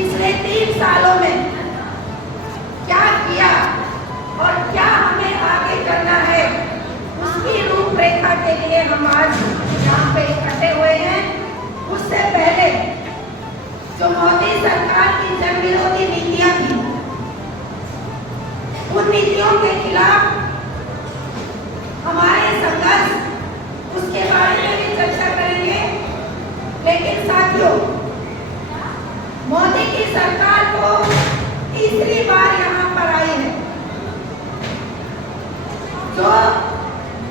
पिछले 3 सालों में क्या किया और क्या हमें आगे करना है, उसकी रूपरेखा के लिए हम आज यहाँ पे इकट्ठे हुए हैं। उससे पहले जो मोदी सरकार की जन विरोधी नीतियां थी, उन नीतियों के खिलाफ हमारे संघर्ष, उसके बारे में भी चर्चा करेंगे। लेकिन साथियों, मोदी की सरकार को तीसरी बार यहाँ पर आई है। जो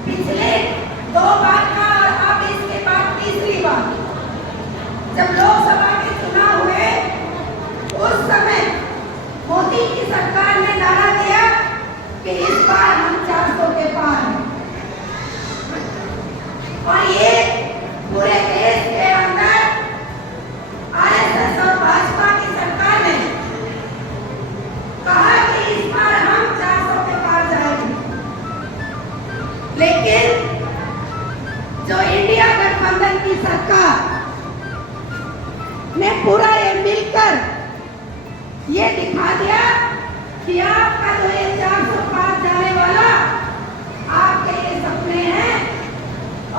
पिछले 2 बार का और अब इसके बाद तीसरी बार, जब लोकसभा के चुनाव हुए उस समय मोदी की सरकार ने नारा दिया कि इस बार हम 400 के पार हैं। और ये पूरे देश के अंदर आरएसएस और भाजपा की सरकार ने कहा कि इस बार हम 400 के पार जाएंगे। लेकिन जो इंडिया गठबंधन की सरकार ने पूरा ये मिलकर ये दिखा दिया कि आपका जो ये 400 पार जाने वाला आपके ये सपने हैं,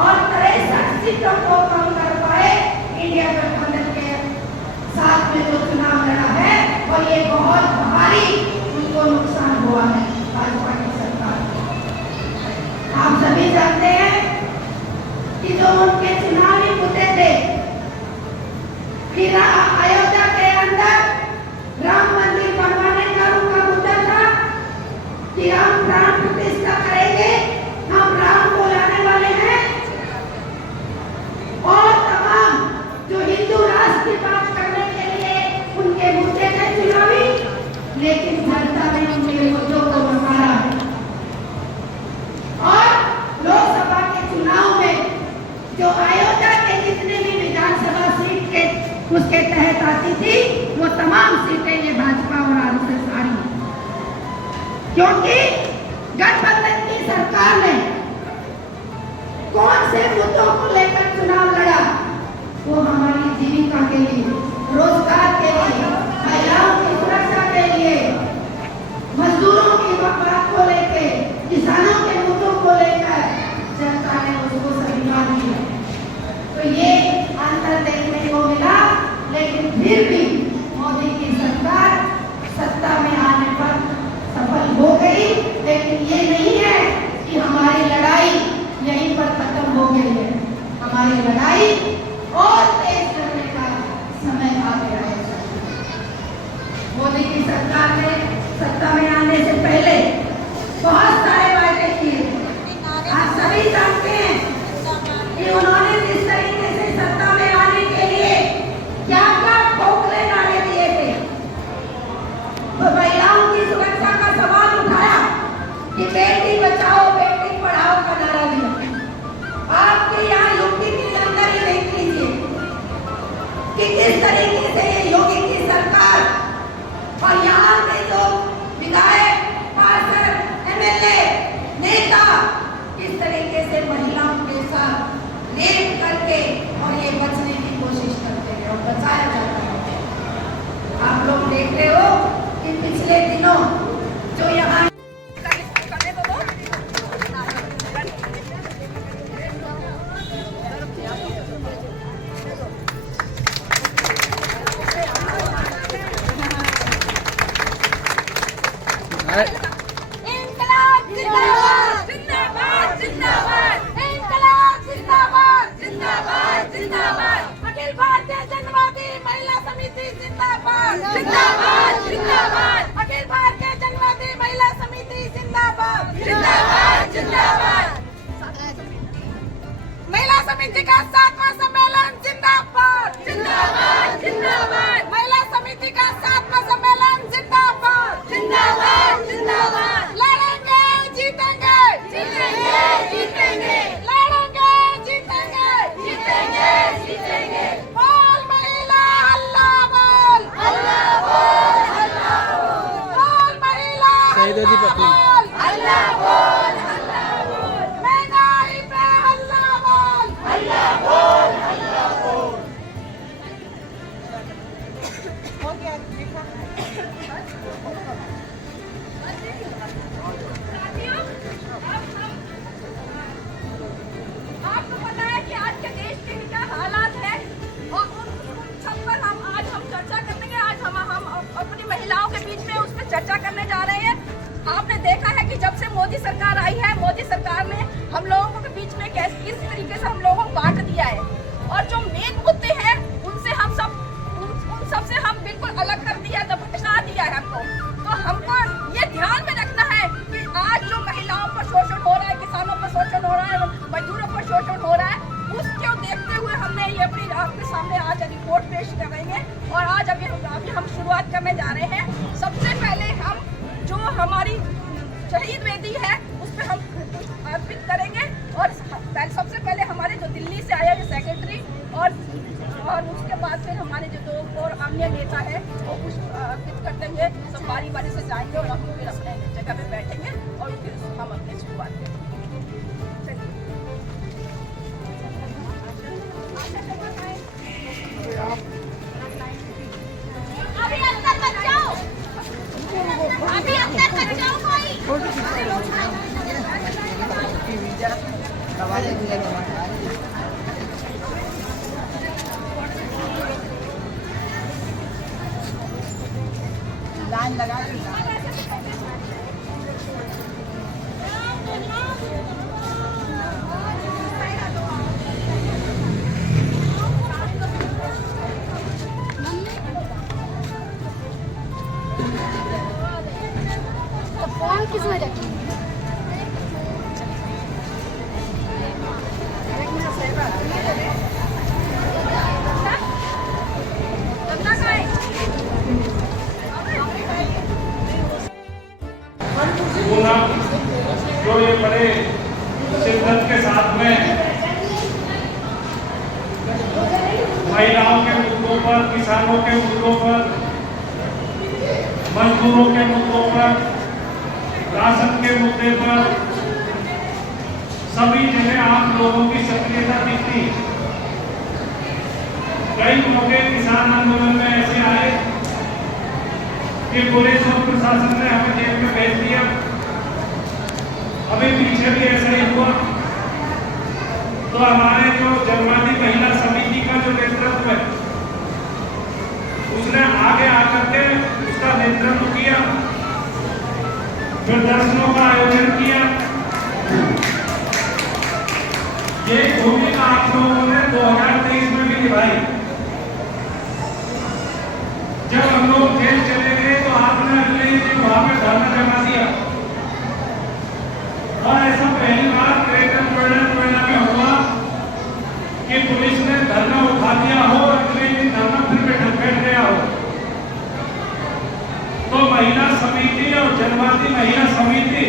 और 63 सीटों को कम कर पाए इंडिया गठबंधन के साथ में जो चुनाव लड़ा है। और ये बहुत भारी उनको नुकसान हुआ है भाजपा की सरकार को। आप सभी जानते हैं कि जो उनके चुनावी मुद्दे थे, फिर अयोध्या के अंदर राम मंदिर बनवाने का उनका मुद्दा था कि हम प्राण प्रतिष्ठा करेंगे, हम राम को लाने वाले हैं। और तमाम जो हिंदू राष्ट्र की बात करने के लिए उनके मुद्दे थे चुनावी, लेकिन जनता ने उनके मुद्दों को नकारा। और लोकसभा के चुनाव में जो अयोध्या के जितने भी विधानसभा सीट के उसके तहत आती थी, वो तमाम सीटें ये भाजपा और आरएसएस आ रही है। क्योंकि गठबंधन की सरकार ने कौन से मुद्दों को लेकर चुनाव लड़ा? वो हमारी जीविका के लिए, रोजगार के लिए, महिलाओं की सुरक्षा के लिए, मजदूरों की बात को लेकर, किसानों के मुद्दों को लेकर जनता ने उसको स्वीकार किया। तो ये अंतर देखने को मिला। लेकिन फिर भी मोदी की सरकार सत्ता में आने पर सफल हो गई। लेकिन ये नहीं है कि हमारी लड़ाई यहीं पर खत्म हो गई है। हमारी लड़ाई और तेज करने का समय आ गया है। मोदी की सरकार ने सत्ता में आने से पहले बहुत सारे वायदे किए। आप सभी जानते हैं कि उन्होंने जिस तरीके से सत्ता में आने के लिए क्या क्या खोखले नारे दिए थे। तो महिलाओं की सुरक्षा का सवाल उठाया कि बेटी बचाओ बेटी पढ़ाओ का नारा दिया। आपके यहाँ यूपी के अंदर ही देख लीजिए कि किस तरीके से ये योगी की सरकार और यहाँ के जो विधायक, पार्षद, एमएलए, नेता किस तरीके से महिलाओं के साथ रेप करके और ये बचने की कोशिश करते हैं और बचाया जाता है। आप लोग देख रहे हो कि पिछले दिनों जो यहाँ समिति का 7वां सम्मेलन जिंदाबाद जिंदाबाद जिंदाबाद। महिला समिति का 7वां सम्मेलन जिंदाबाद जिंदाबाद जिंदाबाद। लड़ेंगे जीतेंगे जीतेंगे जीतेंगे, लड़ेंगे जीतेंगे जीतेंगे जीतेंगे। बोल महिला हल्ला बोल हल्ला बोल हल्ला बोल। बोल महिला हल्ला बोल हल्ला बोल हल्ला बोल। महंगाई पे हल्ला बोल हल्ला बोल हल्ला बोल। हो गया। चर्चा करने जा रहे हैं। आपने देखा है कि जब से मोदी सरकार आई है, मोदी सरकार ने हम लोगों के बीच में किस तरीके से हम लोगों को बांट दिया है, और जो मेन मुद्दे हैं उनसे हम सब उन सबसे हम बिल्कुल अलग कर दिया, दबा दिया है हमको। तो हमको ये ध्यान में रखना है कि आज जो महिलाओं पर शोषण हो रहा है, किसानों पर शोषण हो रहा है, मजदूरों पर शोषण हो रहा है, उसको देखते हुए हमने ये अपनी आपके सामने आज रिपोर्ट पेश करेंगे। और आज अभी हम शुरुआत करने जा रहे हैं। सबसे पहले हम जो हमारी शहीद वेदी है उस पर हम अर्पित करेंगे, और सबसे पहले हमारे जो दिल्ली से आए सेक्रेटरी और उसके बाद फिर हमारे जो दो और अन्य नेता है वो कुछ अर्पित कर देंगे। सब बारी बारी से जाएंगे और हम फिर अपने जगह पे बैठेंगे और फिर हम अपनी शुरुआत करेंगे। अभी अंदर मत जाओ, अभी अंदर मत जाओ लाइन लगा फोन किसने रखी? जो ये बड़े शिद्दत के साथ में महिलाओं के मुद्दों पर, किसानों के मुद्दों पर, मजदूरों के मुद्दों पर, राशन के मुद्दे पर सभी जगह आप लोगों की सक्रियता दिखती। कई मौके किसान आंदोलन में ऐसे आए कि पुलिस और प्रशासन ने हमें जेल में भेज दिया। अभी पीछे भी ऐसा ही हुआ। तो हमारे जो जनवादी महिला समिति का जो नेतृत्व है उसने आगे आकर के उसका नेतृत्व किया, फिर दर्शनों का आयोजन किया। ये भूमिका आप लोगों ने 2023 में भी निभाई। जब हम लोग जेल चले गए तो आपने अगले ही दिन वहां पे धरना जमा दिया, और ऐसा पहली बार ग्रेटर नोएडा में हुआ कि पुलिस ने धरना उठा दिया हो और अगले दिन धरना फिर बैठ गया हो। तो महिला समिति और जनवादी महिला समिति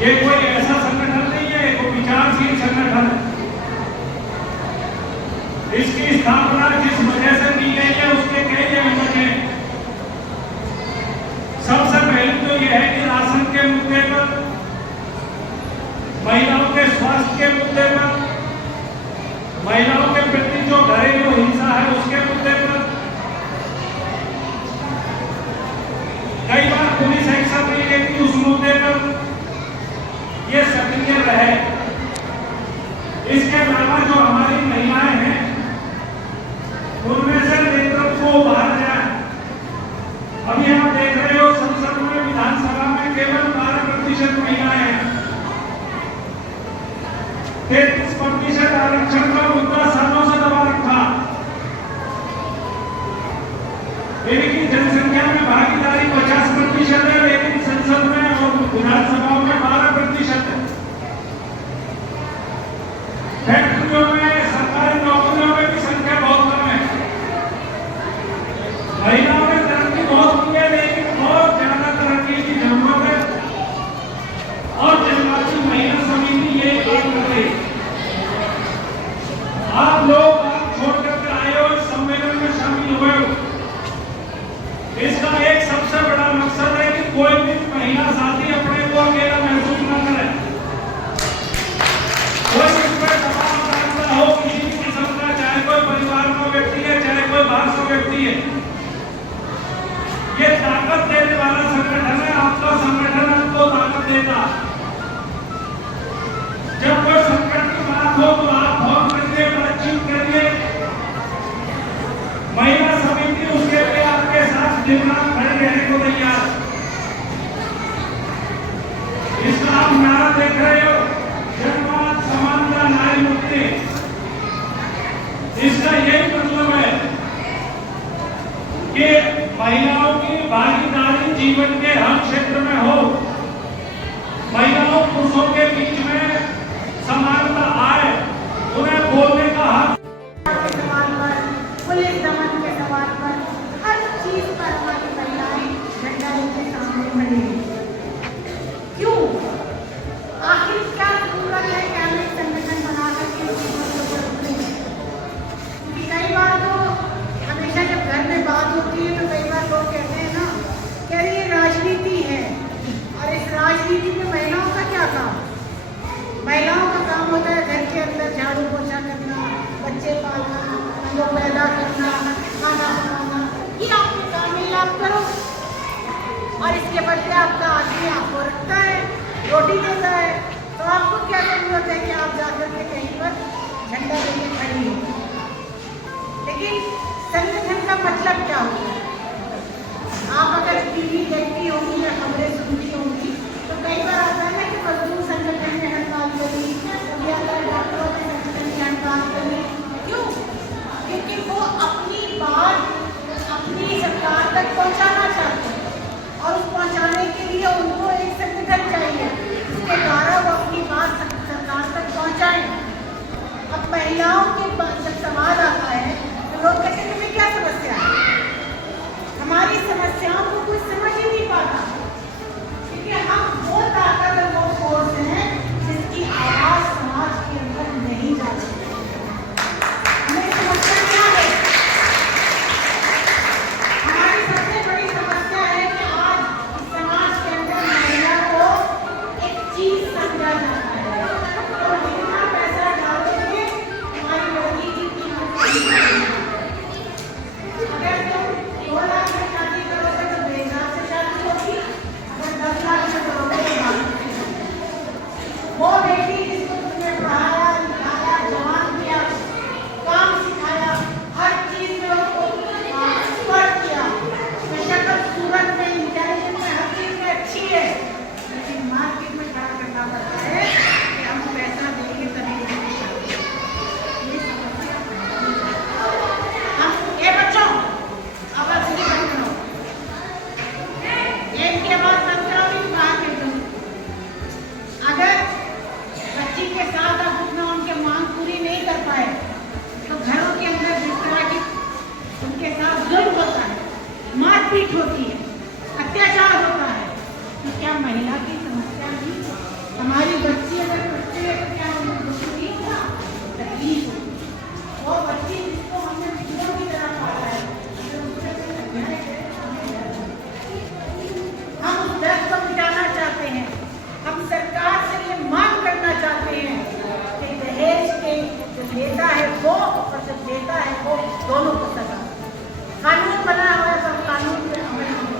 ये कोई ऐसा संगठन नहीं है, एक विचारशील संगठन है। इसकी स्थापना जिस वजह से की गई है उसके कई वजह। सबसे पहले तो यह है कि राशन के मुद्दे पर, महिलाओं के स्वास्थ्य के मुद्दे पर, महिलाओं के प्रति जो घरेलू हिंसा है उसके मुद्दे पर कई बार पुलिस एक्शन नहीं लेती, उस मुद्दे पर ये सक्रिय रहे। इसके अलावा जो हमारी महिलाएं हैं उनमें से नेतृत्व को उभारा जाए। अभी आप देख रहे हो संसद में, विधानसभा में केवल 12% महिलाएं हैं। 33% आरक्षण का मुद्दा सालों से दबा रखा। इनकी जनसंख्या में भागीदारी 50% है, लेकिन संसद में और विधानसभाओं में 12% है। फैक्ट्रियों में, सरकारी नौकरियों में भी संख्या बहुत कम है। महिलाओं ने तरक्की बहुत की है, लेकिन बहुत ज्यादा तरक्की की जरूरत है, और जनवादी महिला समिति ये काम कर रही है। आप लोग छोड़ करके आए हो, इस सम्मेलन में शामिल हुए हो। इसका एक सबसे बड़ा मकसद है कि कोई भी महिला साथी अपने को अकेला महसूस न करे, कोई इस पर दबाव डालना हो किसी भी किस्म का, चाहे कोई परिवार का व्यक्ति है, चाहे कोई बाहर का व्यक्ति है। ये ताकत देने वाला संगठन है। आपका संगठन आपको ताकत देता। जब कोई संकट की बात हो तो आप फोन करिए, बातचीत करिए। महिला समिति उसके लिए आपके साथ दिन रात खड़े देख रहे हो जनवाद समानता न्याय मुक्ति, इसका यही मतलब है कि महिलाओं की भागीदारी जीवन के हर क्षेत्र में हो, महिलाओं पुरुषों के बीच में समानता आए, उन्हें बोलने का हक के सवाल पर, पुलिस दमन के सवाल पर, हर चीज पर हमारी महिलाएं झंडा लेके सामने खड़ी हैं। क्यों? आखिर क्या जरूरत है कि हम एक संगठन बना करके इस चीजों के ऊपर उतरें? क्योंकि कई बार तो हमेशा जब घर में बात होती है तो कई बार लोग कहते हैं ना कि अरे ये राजनीति है, और इस राजनीति में महिलाओं का क्या काम? महिलाओं का काम होता है घर के अंदर झाड़ू पोछा करना, बच्चे पालना, उनको पैदा करना, खाना बनाना, ये आपके काम है, आप करो। और इसके बदले आपका आदमी आपको रखता है, रोटी देता है, तो आपको क्या जरूरत है कि आप जाकर के कहीं पर झंडा लेके खड़ी हो? लेकिन संगठन का मतलब क्या होता है? आप अगर टीवी देखती होंगी या खबरें सुनती होंगी तो कई बार आता है ना कि मजदूर संगठन ने हड़ताल करी, कभी आता है डॉक्टरों के संगठन ने हड़ताल करी। क्यों? क्योंकि वो अपनी बात अपनी सरकार तक पहुंचाना चाहते हैं, और उस पहुंचाने के लिए उनको एक संगठन चाहिए जिसके द्वारा वो अपनी बात सरकार तक पहुंचाएं। अब महिलाओं के जब सवाल आता है तो लोग कहते हैं तुम्हें क्या समस्या है? हमारी समस्याओं को कोई समझ ही नहीं पाता, क्योंकि हम वो ताकत और वो फोर्स हैं जिसकी आवाज समाज के अंदर नहीं जाती। हमें समस्या क्या है? हमारी सबसे बड़ी समस्या है कि आज इस समाज के अंदर महिला को एक चीज समझा जाता है, तो जितना पैसा डालोगे हमारी लड़की की कीमत। अगर तुम 2 लाख में शादी करोगे तो 1.5 लाख से शादी होगी, अगर 10 लाख में करोगे तो 12 लाख से शादी। वो बेटी जिसको तुमने पढ़ाया, लिखाया, जवान किया, काम सिखाया, हर चीज में उसको एक्सपर्ट किया, शक्ल सूरत में, इंटेलिजेंस में, हर चीज में अच्छी है, लेकिन मार्केट में खड़ा करना पड़ता है कि हम पैसा देंगे तभी उसकी शादी। ये समस्या हम ये बच्चों आवाज नहीं बंद करो, एक की आवाज बंद करो नहीं बाहर कर दो। अगर बच्ची के साथ आप अपना उनके मांग पूरी नहीं कर पाए तो घरों के अंदर जिस तरह की उनके साथ जुल्म होता है, मारपीट होती है, अत्याचार होता है, तो क्या महिला की समस्या नहीं? हमारी बच्ची अगर बच्चे है तो क्या उन्हें दुख नहीं होगा? तकलीफ होगी। वो बच्ची जिसको हमने वीडियो की तरह पाला है, हम उस दर्द को मिटाना चाहते हैं। हम सरकार से ये मांग करना चाहते हैं कि दहेज के जो लेता है वो और जो देता है वो दोनों को सजा। कानून बना हुआ है, सब कानून पे अमल नहीं।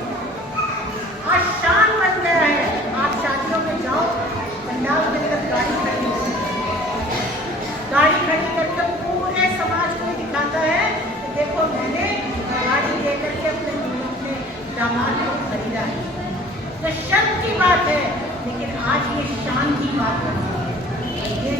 आज शान बन गया है, आप शादियों में जाओ, पंडाल के अंदर गाड़ी खड़ी करके पूरे समाज को दिखाता है कि देखो मैंने गाड़ी लेकर के अपने दामाद को खरीदा है। तो शर्म की बात है, लेकिन आज ये शान की बात है। ये